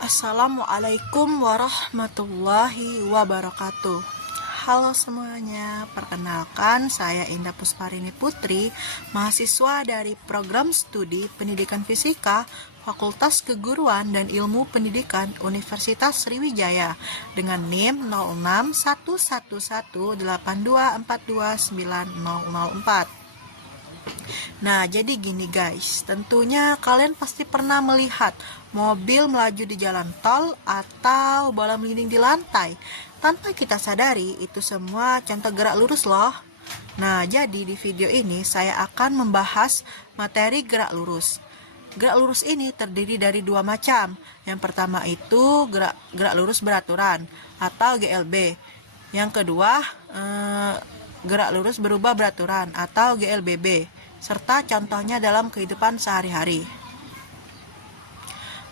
Assalamualaikum warahmatullahi wabarakatuh. Halo semuanya, perkenalkan saya Indah Pusparini Putri, mahasiswa dari program studi Pendidikan Fisika, Fakultas Keguruan dan Ilmu Pendidikan Universitas Sriwijaya dengan NIM 061182429004. Nah, jadi gini guys, tentunya kalian pasti pernah melihat mobil melaju di jalan tol atau bola melinding di lantai. Tanpa kita sadari, itu semua contoh gerak lurus loh. Nah, jadi di video ini saya akan membahas materi gerak lurus. Gerak lurus ini terdiri dari dua macam. Yang pertama itu gerak lurus beraturan atau GLB. Yang kedua, gerak lurus berubah beraturan atau GLBB, serta contohnya dalam kehidupan sehari-hari.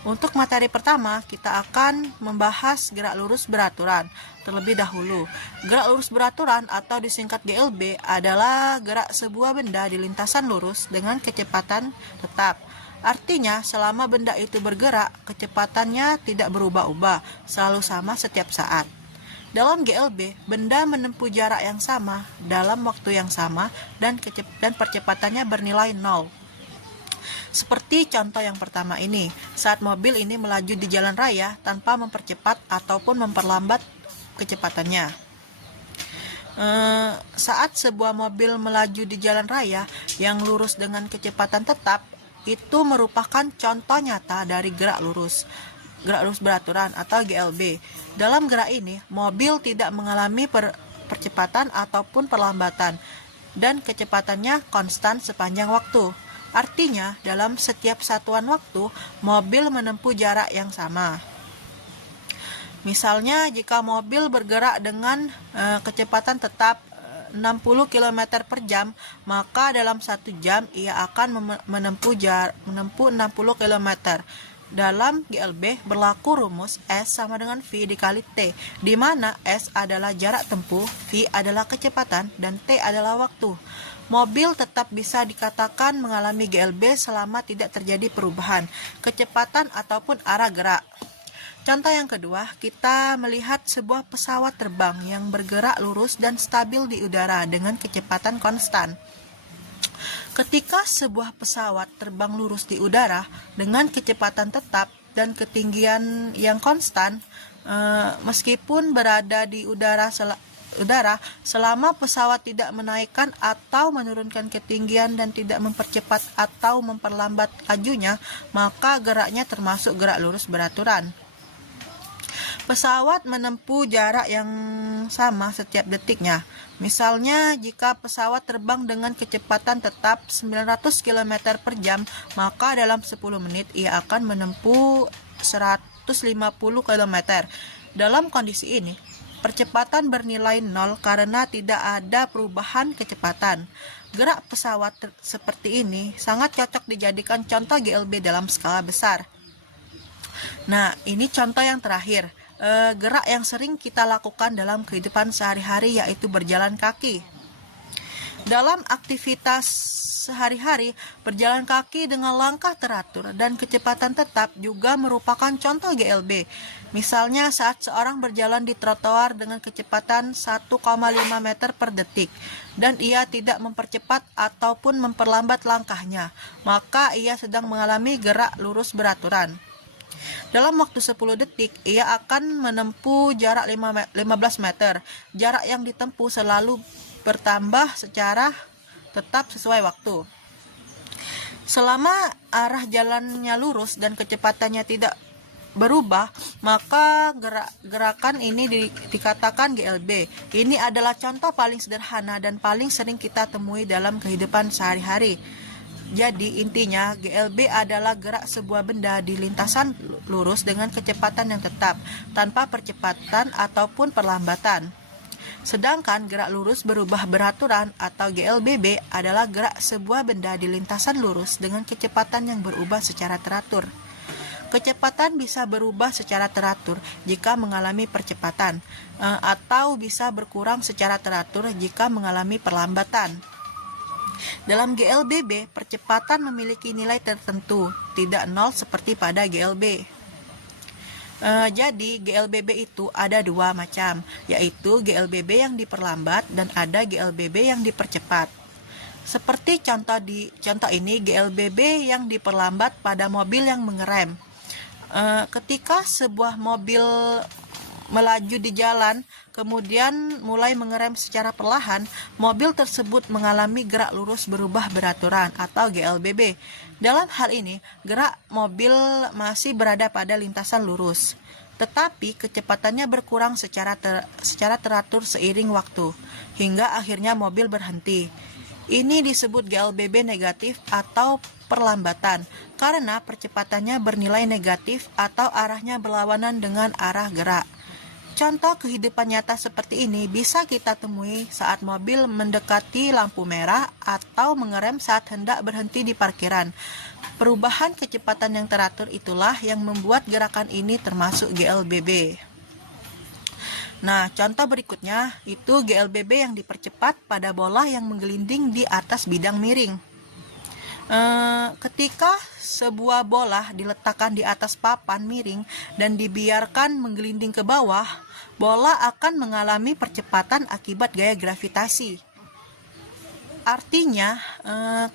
Untuk materi pertama, kita akan membahas gerak lurus beraturan. Terlebih dahulu, gerak lurus beraturan atau disingkat GLB adalah gerak sebuah benda di lintasan lurus dengan kecepatan tetap. Artinya, selama benda itu bergerak, kecepatannya tidak berubah-ubah, selalu sama setiap saat. Dalam GLB, benda menempuh jarak yang sama dalam waktu yang sama dan percepatannya bernilai 0. Seperti contoh yang pertama ini, saat mobil ini melaju di jalan raya tanpa mempercepat ataupun memperlambat kecepatannya. Saat sebuah mobil melaju di jalan raya yang lurus dengan kecepatan tetap, itu merupakan contoh nyata dari gerak lurus beraturan atau GLB. Dalam gerak ini, mobil tidak mengalami percepatan ataupun perlambatan dan kecepatannya konstan sepanjang waktu. Artinya, dalam setiap satuan waktu, mobil menempuh jarak yang sama. Misalnya, jika mobil bergerak dengan kecepatan tetap 60 km per jam, maka dalam 1 jam ia akan menempuh 60 km. Dalam GLB berlaku rumus S sama dengan V dikali T, di mana S adalah jarak tempuh, V adalah kecepatan, dan T adalah waktu. Mobil tetap bisa dikatakan mengalami GLB selama tidak terjadi perubahan kecepatan ataupun arah gerak. Contoh yang kedua, kita melihat sebuah pesawat terbang yang bergerak lurus dan stabil di udara dengan kecepatan konstan. Ketika sebuah pesawat terbang lurus di udara dengan kecepatan tetap dan ketinggian yang konstan, meskipun berada di udara selama pesawat tidak menaikkan atau menurunkan ketinggian dan tidak mempercepat atau memperlambat lajunya, maka geraknya termasuk gerak lurus beraturan. Pesawat menempuh jarak yang sama setiap detiknya. Misalnya, jika pesawat terbang dengan kecepatan tetap 900 km per jam, maka dalam 10 menit ia akan menempuh 150 km. Dalam kondisi ini, percepatan bernilai 0 karena tidak ada perubahan kecepatan. Gerak pesawat seperti ini sangat cocok dijadikan contoh GLB dalam skala besar. Nah, ini contoh yang terakhir. Gerak yang sering kita lakukan dalam kehidupan sehari-hari yaitu berjalan kaki. Dalam aktivitas sehari-hari, berjalan kaki dengan langkah teratur dan kecepatan tetap juga merupakan contoh GLB. Misalnya saat seorang berjalan di trotoar dengan kecepatan 1,5 meter per detik dan ia tidak mempercepat ataupun memperlambat langkahnya, maka ia sedang mengalami gerak lurus beraturan. Dalam waktu 10 detik, ia akan menempuh jarak 15 meter. Jarak yang ditempuh selalu bertambah secara tetap sesuai waktu. Selama arah jalannya lurus dan kecepatannya tidak berubah, maka gerakan ini dikatakan GLB. Ini adalah contoh paling sederhana dan paling sering kita temui dalam kehidupan sehari-hari. Jadi intinya GLB adalah gerak sebuah benda di lintasan lurus dengan kecepatan yang tetap, tanpa percepatan ataupun perlambatan. Sedangkan gerak lurus berubah beraturan atau GLBB adalah gerak sebuah benda di lintasan lurus dengan kecepatan yang berubah secara teratur. Kecepatan bisa berubah secara teratur jika mengalami percepatan, atau bisa berkurang secara teratur jika mengalami perlambatan. Dalam GLBB, percepatan memiliki nilai tertentu, tidak nol seperti pada GLB. Jadi GLBB itu ada dua macam, yaitu GLBB yang diperlambat dan ada GLBB yang dipercepat. Seperti contoh ini GLBB yang diperlambat pada mobil yang mengerem. Ketika sebuah mobil melaju di jalan, kemudian mulai mengerem secara perlahan, mobil tersebut mengalami gerak lurus berubah beraturan atau GLBB. Dalam hal ini, gerak mobil masih berada pada lintasan lurus, tetapi kecepatannya berkurang secara teratur seiring waktu, hingga akhirnya mobil berhenti. Ini disebut GLBB negatif atau perlambatan, karena percepatannya bernilai negatif atau arahnya berlawanan dengan arah gerak. Contoh kehidupan nyata seperti ini bisa kita temui saat mobil mendekati lampu merah atau mengerem saat hendak berhenti di parkiran. Perubahan kecepatan yang teratur itulah yang membuat gerakan ini termasuk GLBB. Nah, contoh berikutnya itu GLBB yang dipercepat pada bola yang menggelinding di atas bidang miring. Ketika sebuah bola diletakkan di atas papan miring dan dibiarkan menggelinding ke bawah, bola akan mengalami percepatan akibat gaya gravitasi. Artinya,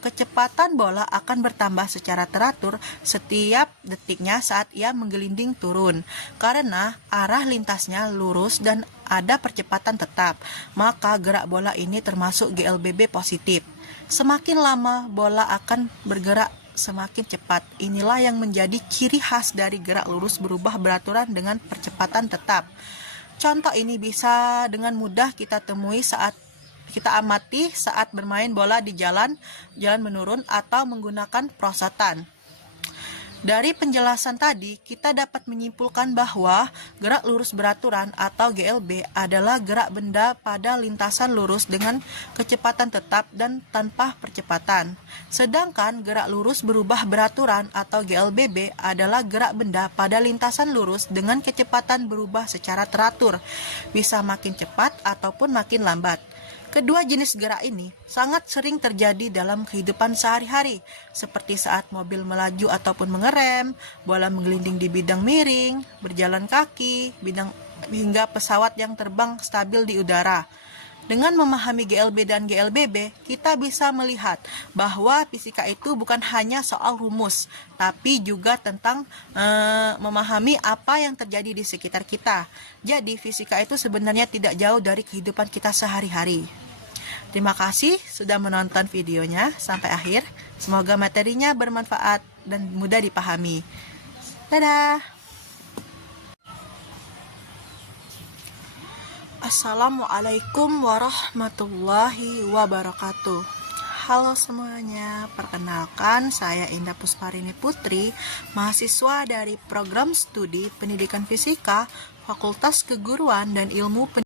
kecepatan bola akan bertambah secara teratur setiap detiknya saat ia menggelinding turun, karena arah lintasnya lurus dan ada percepatan tetap, maka gerak bola ini termasuk GLBB positif. Semakin lama bola akan bergerak semakin cepat. Inilah yang menjadi ciri khas dari gerak lurus berubah beraturan dengan percepatan tetap. Contoh ini bisa dengan mudah kita temui saat kita amati saat bermain bola di jalan menurun atau menggunakan perosotan. Dari penjelasan tadi, kita dapat menyimpulkan bahwa gerak lurus beraturan atau GLB adalah gerak benda pada lintasan lurus dengan kecepatan tetap dan tanpa percepatan. Sedangkan gerak lurus berubah beraturan atau GLBB adalah gerak benda pada lintasan lurus dengan kecepatan berubah secara teratur, bisa makin cepat ataupun makin lambat. Kedua jenis gerak ini sangat sering terjadi dalam kehidupan sehari-hari, seperti saat mobil melaju ataupun mengerem, bola menggelinding di bidang miring, berjalan kaki, hingga pesawat yang terbang stabil di udara. Dengan memahami GLB dan GLBB, kita bisa melihat bahwa fisika itu bukan hanya soal rumus, tapi juga tentang memahami apa yang terjadi di sekitar kita. Jadi, fisika itu sebenarnya tidak jauh dari kehidupan kita sehari-hari. Terima kasih sudah menonton videonya sampai akhir. Semoga materinya bermanfaat dan mudah dipahami. Dadah! Assalamualaikum warahmatullahi wabarakatuh. Halo semuanya, perkenalkan saya Indah Pusparini Putri, mahasiswa dari Program Studi Pendidikan Fisika, Fakultas Keguruan dan Ilmu Pendidikan